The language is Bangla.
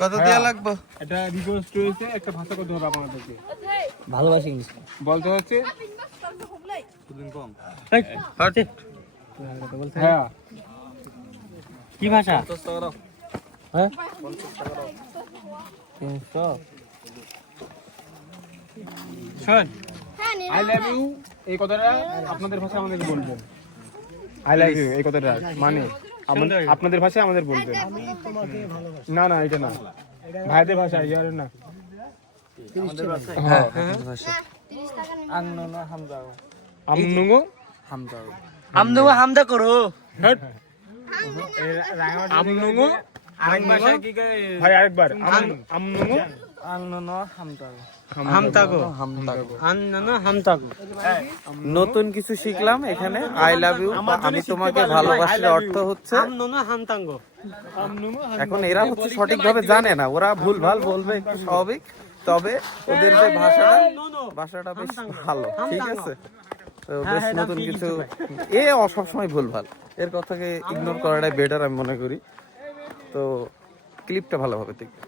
কত দেয়া লাগবে? এটা রিকোয়েস্ট রয়েছে, একটা ভাষা করতে হবে আপনাদেরকে। ভালোবাসি ইংলিশ বলতে হচ্ছে হট। হ্যাঁ। কি ভাষা? হ্যাঁ 300 শোন, আই লাভ ইউ এই কথাটা আপনাদের ভাষায় আমাদেরকে বলবেন। আই লাভ ইউ এই কথাটা মানে আপনাদের ভাষায় আমাদের বলবেন। না না এটা না, ভাইদের ভাষা ইয়ার না। হ্যাঁ আন্নন হামদা আমনুগো হামদা হামদা করো হট আমনুগো আরেক ভাষা কি কয়? ভাই আরেকবার আমনুগো আন্নন হামদা হামতাগো, আন্নানা হামতাগো। নতুন কিছু শিখলাম এখানে। আই লাভ ইউ, আমি তোমাকে ভালোবাসির অর্থ হচ্ছে আন্নন হামতাগো। এখন এরা হচ্ছে সঠিকভাবে জানে না, ওরা ভুলভাল বলবে, একটু স্বাভাবিক। তবে ওদের যে ভাষাটা বেশ ভালো, ঠিক আছে। তো বেশ নতুন কিছু, এ সবসময় ভুলভাল, এর কথাকে ইগনোর করাটাই বেটার আমি মনে করি। তো ক্লিপটা ভালোভাবে দেখবে।